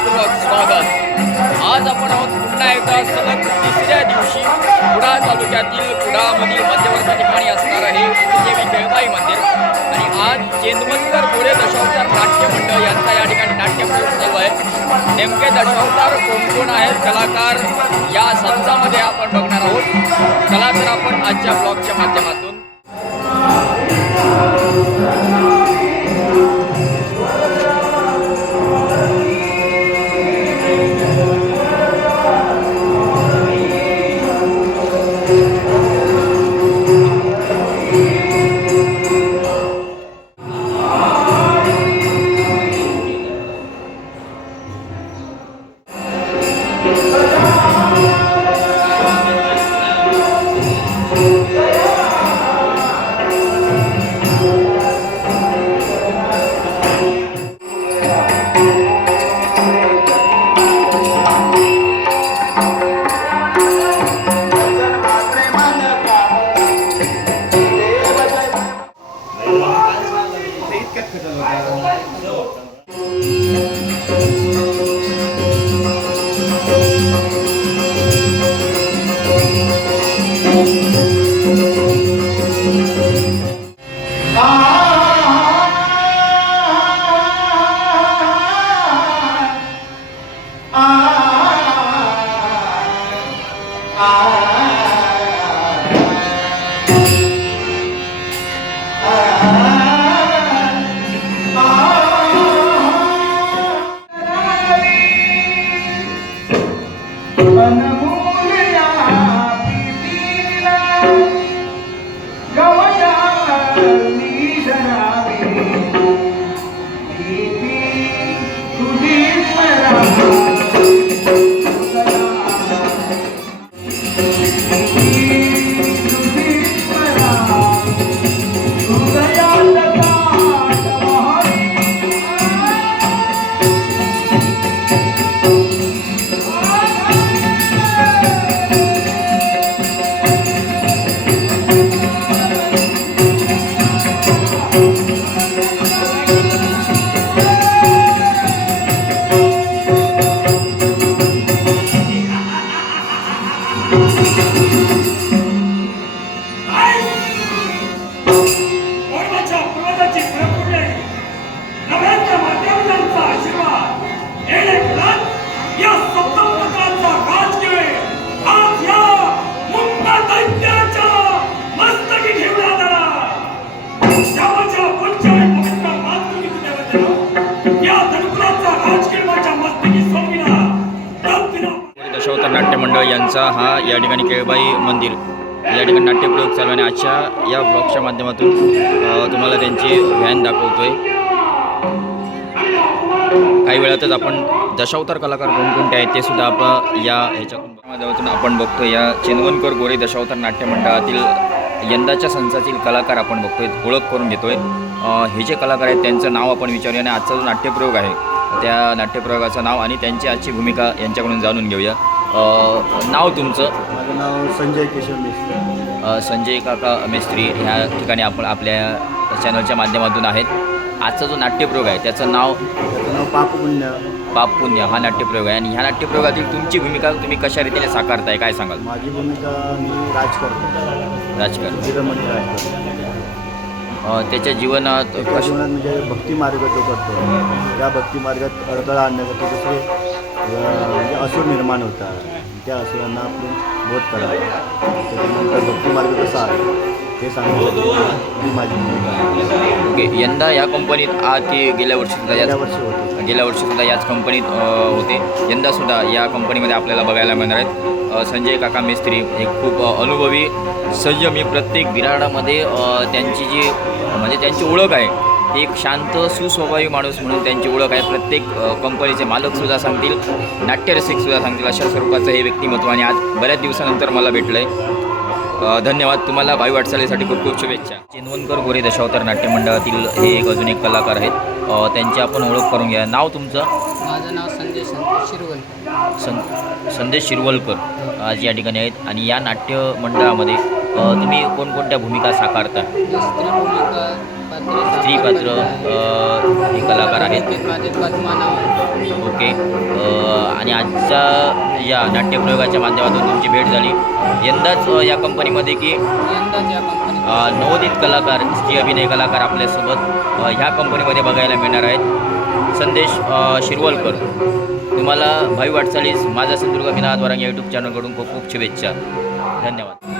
मनपूर्वक स्वागत. आज आपण आहोत पुन्हा एकदा सलग तिसऱ्या दिवशी कुडाळ तालुक्यातील कुडाळमधील मध्यवर्ती ठिकाणी असणार आहे देवी केळबाई मंदिर. आणि आज चेंदवनकर गोळे दशावतार नाट्यमंडळ यांचा या ठिकाणी नाट्यप्रयोग चालू आहे. नेमके दशावतार कोण कोण आहेत? कलाकार या संचामध्ये आपण बघणार आहोत. चला तर आपण आजच्या ब्लॉगच्या माध्यमातून. Deus. नाट्यमंडळ यांचा हा या ठिकाणी केळबाई मंदिर. या ठिकाणी नाट्यप्रयोग चालू आणि आजच्या या ब्लॉगच्या माध्यमातून तुम्हाला त्यांची व्हॅन दाखवतो आहे काही वेळातच आपण दशावतार कलाकार कोणकोणते आहेत ते सुद्धा आपण या ह्याच्यातून माध्यमातून आपण बघतो या चिनवनकर गोरे दशावतार नाट्यमंडळातील यंदाच्या संचातील कलाकार आपण बघतोय ओळख करून घेतोय. हे जे कलाकार आहेत त्यांचं नाव आपण विचारूया आणि आजचा जो नाट्यप्रयोग आहे त्या नाट्यप्रयोगाचं नाव आणि त्यांची आजची भूमिका यांच्याकडून जाणून घेऊया. नाव तुमचं? माझं नाव संजय केशव मिश्र अ, संजय काका मेस्त्री ह्या ठिकाणी आपण आपल्या चॅनलच्या माध्यमातून आहेत. आजचा जो नाट्यप्रयोग आहे त्याचं नाव? त्याचं नाव पापपुण्य पाप पुण्य हा नाट्यप्रयोग आहे. आणि ह्या नाट्यप्रयोगातील तुमची भूमिका तुम्ही कशा रीतीने साकारताय काय सांगाल? माझी भूमिका मी राजकारण. चिरमंत्री राज करतो अ, त्याच्या जीवनात जीवनात म्हणजे भक्ती मार्ग जो करतो त्या भक्ती मार्गात अडथळा आणण्यासाठी दुसरे म्हणजे असुर निर्माण होतात त्या असुरांना आपण बोध करावा. त्याच्यानंतर भक्ती मार्ग कसा आहे हे सांगण्यासाठी ही माझी भूमिका आहे ओके यंदा या कंपनीत आ की गेल्या वर्षी सुद्धा गेल्या याच वर्षी होते. गेल्या वर्षी सुद्धा याच कंपनीत अ, होते. यंदा सुद्धा या कंपनीमध्ये आपल्याला बघायला मिळणार आहेत. अ, संजय काका मिस्त्री हे खूप अ, अनुभवी संयमी प्रत्येक विराडामध्ये अ, त्यांची जी म्हणजे त्यांची ओळख आहे एक शांत सुस्वभावी माणूस म्हणून त्यांची ओळख आहे. प्रत्येक कंपनीचे मालकसुद्धा सांगतील नाट्यरसिकसुद्धा सांगतील अशा स्वरूपाचं हे व्यक्तिमत्व आणि आज बऱ्याच दिवसानंतर मला भेटलं आहे धन्यवाद तुम्हाला. भावी वाटचालीसाठी खूप खूप शुभेच्छा. चिनवनकर गोरे दशावतार नाट्य मंडळातील हे एक अजून एक कलाकार आहेत. त्यांची आपण ओळख करून घ्या. नाव तुमचं? माझं नाव संजय संतोष शिरवल. सं संदेश शिरवलकर आज या ठिकाणी आहेत. आणि या नाट्य मंडळामध्ये अ, तुम्ही कोणकोणत्या भूमिका साकारता? स्त्री पात्र हे कलाकार आहेत. ओके. आणि आजच्या या नाट्यप्रयोगाच्या माध्यमातून तुमची भेट झाली. यंदाच या कंपनीमध्ये की नवोदित कलाकार स्त्री अभिनय कलाकार आपल्यासोबत ह्या कंपनीमध्ये बघायला मिळणार आहेत. संदेश शिरवलकर. तुम्हाला भावी वाटचालीस माझा सिंधुदुर्ग विनाद्वारा या यूट्यूब चॅनलकडून खूप खूप शुभेच्छा. धन्यवाद.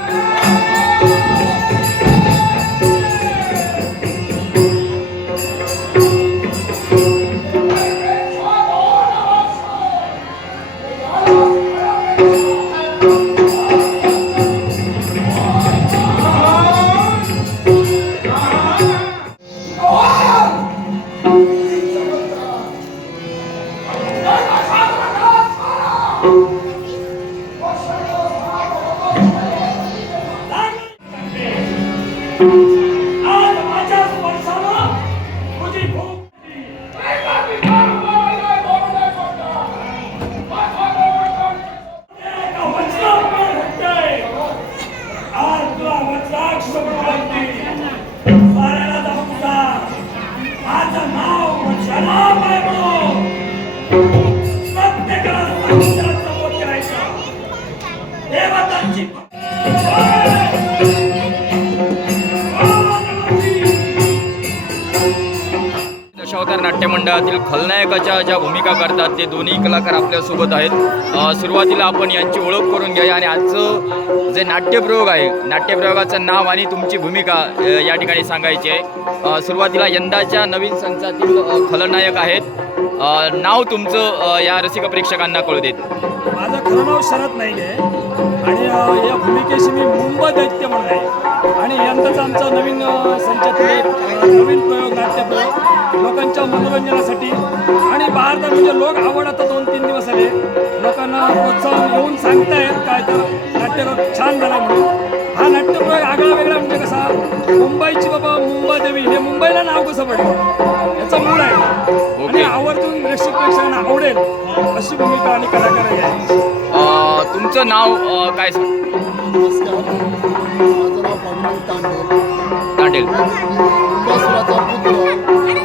चित्रपटातील खलनायकाच्या ज्या भूमिका करतात ते दोन्ही कलाकार आपल्यासोबत आहेत. सुरुवातीला आपण यांची ओळख करून घ्या आणि आजचं जे नाट्यप्रयोग आहे नाट्यप्रयोगाचं नाव आणि तुमची भूमिका या ठिकाणी सांगायची आहे. सुरुवातीला यंदाच्या नवीन संचातील खलनायक आहेत. नाव तुमचं या रसिक प्रेक्षकांना कळू देत. माझं खरं नाव शरद नाही आहे. आणि या भूमिकेशी मी मुंबई दैत्य म्हणून आहे. आणि यंदाचा आमचा नवीन अ, नवीन प्रयोग नाट्यप्रयोग लोकांच्या मनोरंजनासाठी. आणि भारतात म्हणजे लोक आवड आता दोन तीन दिवस आले लोकांना प्रोत्साहन येऊन सांगतायत काय तर नाट्यप्रयोग छान झाला म्हणून. हा नाट्यप्रयोग आगळा वेगळा म्हणजे कसा मुंबईची बाबा मुंबई देवी हे मुंबईला नाव कसं पडलं? याचं मूळ आहे. आणि. आवर्जून रसिक प्रेक्षकांना आवडेल अशी भूमिका आणि कलाकार आहे. तुमचं नाव अ, काय सांग? नमस्कार माझं नाव पांडुरंग तांडेल तांडेल. उंबासुराचा पुत्र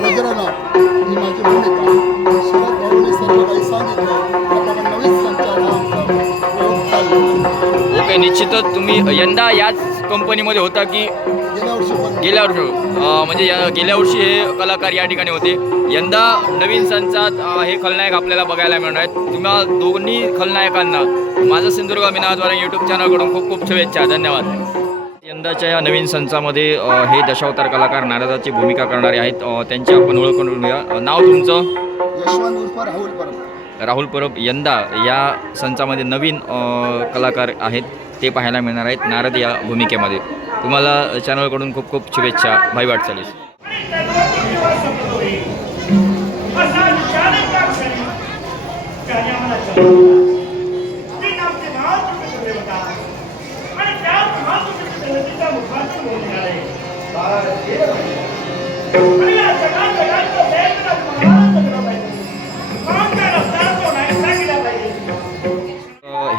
वज्रनाथ ही माझी भूमिका. शरद भाऊने सर्व काही सांगितलं. त्याप्रमाणे नवीन संचार हा आमचा प्रयोग चाललेला ओके निश्चितच तुम्ही यंदा याच कंपनीमध्ये होता की गेल्या वर्षी म्हणजे या- गेल्या वर्षी हे कलाकार या ठिकाणी होते. यंदा नवीन संचात हे खलनायक आपल्याला बघायला मिळणार आहेत. तुम्हा दोन्ही खलनायकांना माझं सिंधुदुर्ग मिनाद्वारा यूट्यूब चॅनलकडून खूप खूप शुभेच्छा. धन्यवाद. यंदाच्या या नवीन संचामध्ये हे दशावतार कलाकार नारदाची भूमिका करणारे आहेत. त्यांची आपण ओळख करून घेऊया. अ, नाव तुमचं? यशवंत उर्फ राहुल परब. राहुल परब यंदा या संचामध्ये नवीन कलाकार आहेत ते पाहायला मिळणार आहेत नारद या भूमिकेमध्ये. तुम्हाला चॅनलकडून खूप खूप शुभेच्छा भाई वाटचालीस.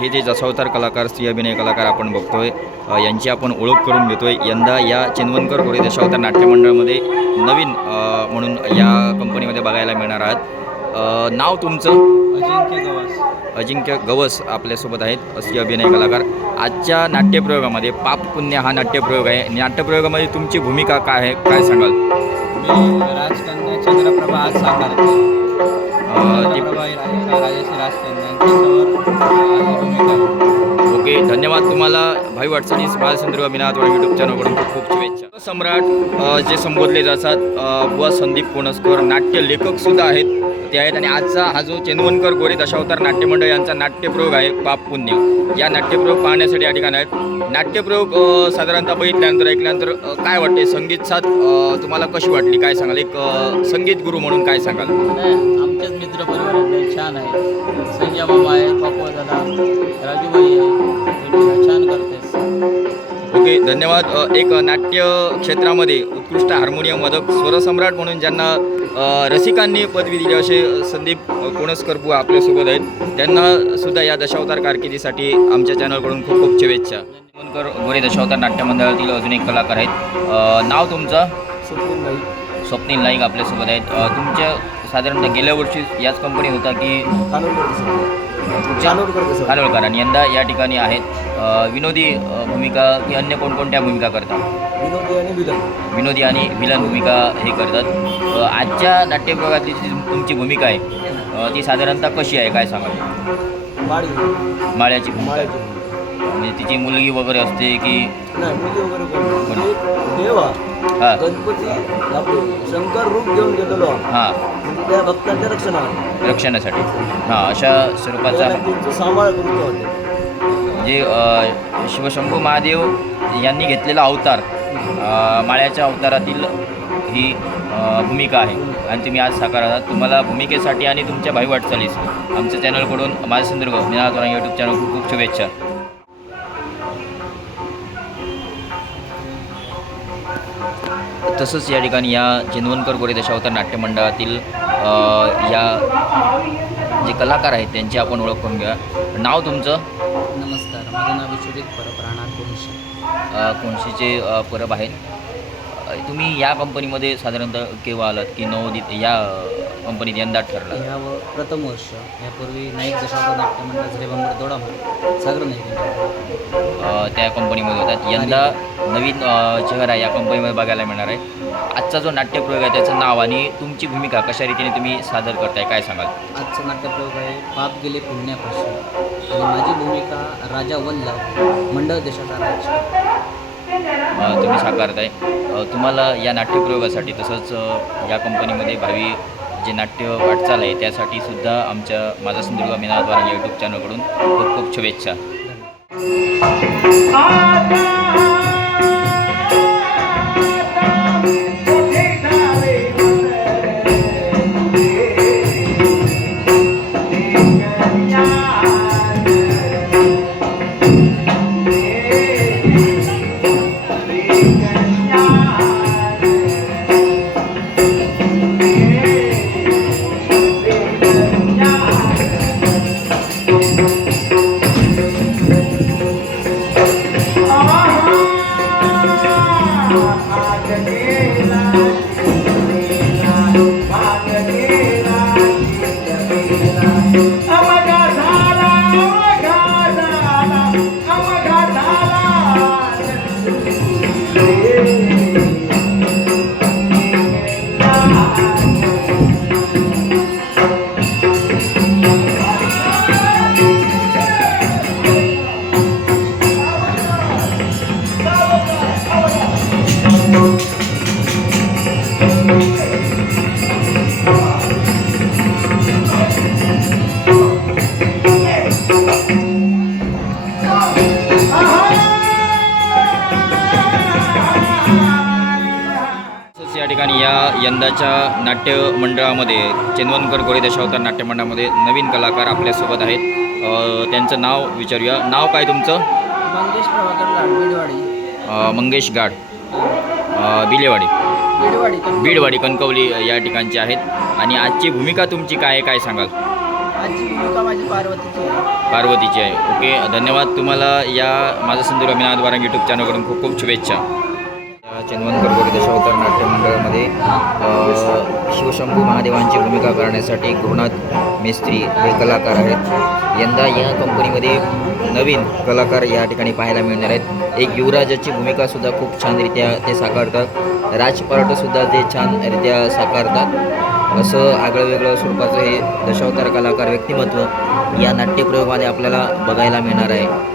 हे जे जसावतार कलाकार स्त्री अभिनय कलाकार आपण बघतोय. यांची आपण ओळख करून घेतोय यंदा या चिनवनकर गोरे दशावतार नाट्य मंडळामध्ये नवीन म्हणून या कंपनीमध्ये बघायला मिळणार आहात. नाव तुमचं? अजिंक्य गवास. अजिंक्य गवस आपल्यासोबत आहेत स्त्री अभिनय कलाकार. आजच्या नाट्यप्रयोगामध्ये पाप पुण्य हा नाट्यप्रयोग आहे. नाट्यप्रयोगामध्ये तुमची भूमिका काय आहे? काय सांगाल? मी राजकन्या चंद्रप्रभा आज साकारते राजाची राजकन्या. आणि त्याच्यावर माझी भूमिका आहे. ओके धन्यवाद तुम्हाला. भाई वाटचालीस बालचंद्र विनाथ यूट्यूब चॅनलकडून खूप खूप शुभेच्छा. सम्राट जे संबोधले जातात बुवा संदीप कोणसकर नाट्य लेखक सुद्धा आहेत. ते आहेत आणि आजचा हा जो चेनवनकर गोरे दशावतार नाट्यमंडळ यांचा नाट्यप्रयोग आहे पाप पुण्य. या नाट्यप्रयोग पाहण्यासाठी या ठिकाणी आहेत. नाट्यप्रयोग साधारणतः बघितल्यानंतर ऐकल्यानंतर काय वाटते? संगीत साथ तुम्हाला कशी वाटली? काय सांगाल? एक संगीत गुरु म्हणून काय सांगाल? आमच्याच मित्र बरोबर छान आहे. संजय मामा आहे पप्पा दादा राजूबाई आहे. छान करतेस ओके धन्यवाद. एक नाट्य क्षेत्रामध्ये उत्कृष्ट हार्मोनियम वादक स्वरसम्राट म्हणून ज्यांना रसिकांनी पदवी दिली असे संदीप कोणसकर बुवा आपल्यासोबत आहेत. त्यांना सुद्धा या दशावतार कारकिर्दीसाठी आमच्या चॅनलकडून खूप खूप शुभेच्छा. मनकर गोरे दशावतार नाट्य मंडळातील अजून एक कलाकार आहेत. नाव तुमचं? सुप्रीम नाईक. स्वप्नील नाईक आपल्यासोबत आहेत. तुमच्या साधारणतः गेल्या वर्षी याच कंपनी होता की खानोळकर आणि यंदा या ठिकाणी आहेत विनोदी भूमिका की अन्य कोणकोणत्या भूमिका करतात? विनोदी आणि विलन. विनोदी आणि विलन भूमिका हे करतात. आजच्या नाट्यप्रयोगातली जी तुमची भूमिका आहे ती साधारणतः कशी आहे? काय सांगाल? माळी. माळ्याची भूमिका. माळ्याची म्हणजे तिची मुलगी वगैरे असते की नाही मुली वगैरे कोण नाही. एक देवा हां. गणपती आपले शंकर रूप घेऊन गेलेलो हां. त्या भक्तांच्या रक्षणावर रक्षणासाठी. हां अशा स्वरूपाचा त्याला त्यांचं सांभाळ करतो होते म्हणजे अ, शिवशंभू महादेव यांनी घेतलेला अवतार अ, माळ्याच्या अवतारातील ही अ, भूमिका आहे. आणि तुम्ही आज साकार आहात. तुम्हाला भूमिकेसाठी आणि तुमच्या भाई वाटचालीस. आमच्या चॅनलकडून माझा संदर्भ निनाद्वारा यूट्यूब चॅनल खूप खूप शुभेच्छा. तसंच या ठिकाणी या चिंदवनकर गोरे दशावतार नाट्य मंडळातील अ, या जे कलाकार आहेत त्यांची आपण ओळख करून घ्या नाव तुमचं? नमस्कार माझं नाव विश्वजित परब राहणार कोणशी कोणशीचे परब आहेत. तुम्ही या कंपनीमध्ये साधारणतः केव्हा आलात की नवोदित या कंपनीत यंदा ठरला ह्या व प्रथम वर्ष. यापूर्वी नाईक दशावतार नाट्यमंडळ झरेबांबर दोडा म्हणून सागर नाईक अ, त्या कंपनीमध्ये होतात. यंदा नवीन अ, चेहरा या कंपनीमध्ये बघायला मिळणार आहे. आजचा जो नाट्यप्रयोग आहे त्याचं नाव आणि तुमची भूमिका कशा रीतीने तुम्ही सादर करताय काय सांगाल? आजचं नाट्यप्रयोग आहे पाप गेले पुण्यापासून. आणि माझी भूमिका राजा वल्लभ मंडळ देशाचा राज. तुम्ही साकारताय. तुम्हाला या नाट्यप्रयोगासाठी तसंच या कंपनीमध्ये भावी जे नाट्य वाटचाल आहे त्यासाठी सुद्धा आमच्या माझा सिंधुदुर्ग मिनाद्वारा यूट्यूब चॅनलकडून खूप खूप शुभेच्छा. या ठिकाणी या यंदाच्या नाट्य मंडळामध्ये चेनवनकर गोळे दशावतार नाट्य मंडळामध्ये नवीन कलाकार आपल्यासोबत आहेत. त्यांचं नाव विचारूया. नाव काय तुमचं? मंगेश प्रभाकर अ, मंगेश गाड. बिलेवाडी. बीडवाडी बीडवाडी कणकवली या ठिकाणचे आहेत. आणि आजची भूमिका तुमची काय आहे काय सांगाल? आजची भूमिका माझी पार्वतीची आहे. पार्वतीची आहे. ओके धन्यवाद तुम्हाला या माझा सिंधू रमिनाद्वारा यूट्यूब चॅनलकडून खूप खूप शुभेच्छा. या चंदवनकर गोरे दशावतार नाट्य मंडळामध्ये शिवशंभू महादेवांची भूमिका करण्यासाठी गुरुनाथ मिस्त्री हे कलाकार आहेत. यंदा या कंपनीमध्ये नवीन कलाकार या ठिकाणी पाहायला मिळणार आहेत. एक युवराजाची भूमिकासुद्धा खूप छानरित्या ते साकारतात. राजपार्टसुद्धा ते छानरित्या साकारतात. असं आगळं वेगळं स्वरूपाचं हे दशावतार कलाकार व्यक्तिमत्व या नाट्यप्रयोगामध्ये आपल्याला बघायला मिळणार आहे.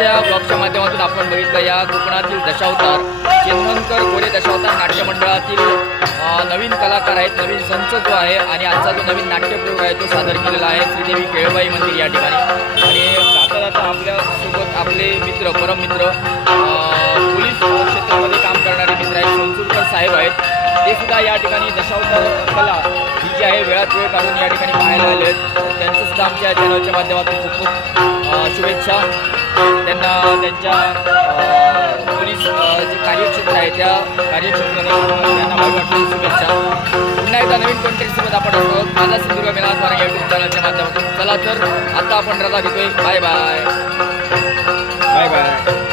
माध्यमातून आपण बघितलं या कोकणातील दशावतार चिन्मनकर गोरे दशावतार नाट्य मंडळातील नवीन कलाकार आहेत नवीन संच जो आहे आणि आजचा जो नवीन नाट्यप्रयोग आहे तो सादर केलेला आहे श्रीदेवी केळबाई मंदिर या ठिकाणी. आणि जाता जाता आपल्यासोबत आपले मित्र परममित्र मित्र पोलीस क्षेत्रामध्ये काम करणारे मित्र आहेत सोनसुरकर साहेब आहेत. ते सुद्धा या ठिकाणी दशावतार कला ही जी आहे वेळात वेळ काढून या ठिकाणी पाहायला आले आहेत त्यांचं सुद्धा आमच्या चॅनलच्या माध्यमातून खूप खूप शुभेच्छा. त्यांना त्यांच्या पोलीस जे कार्यक्षेत्र आहे त्या कार्यक्षेत्राने शुभेच्छा. पुन्हा एकदा नवीन आपण असतो. माझा सिंधुदुर्ग मेळाद्वारा या युट्यूब चॅनलच्या माध्यमातून. चला तर आता आपण रजा घेतोय बाय बाय बाय बाय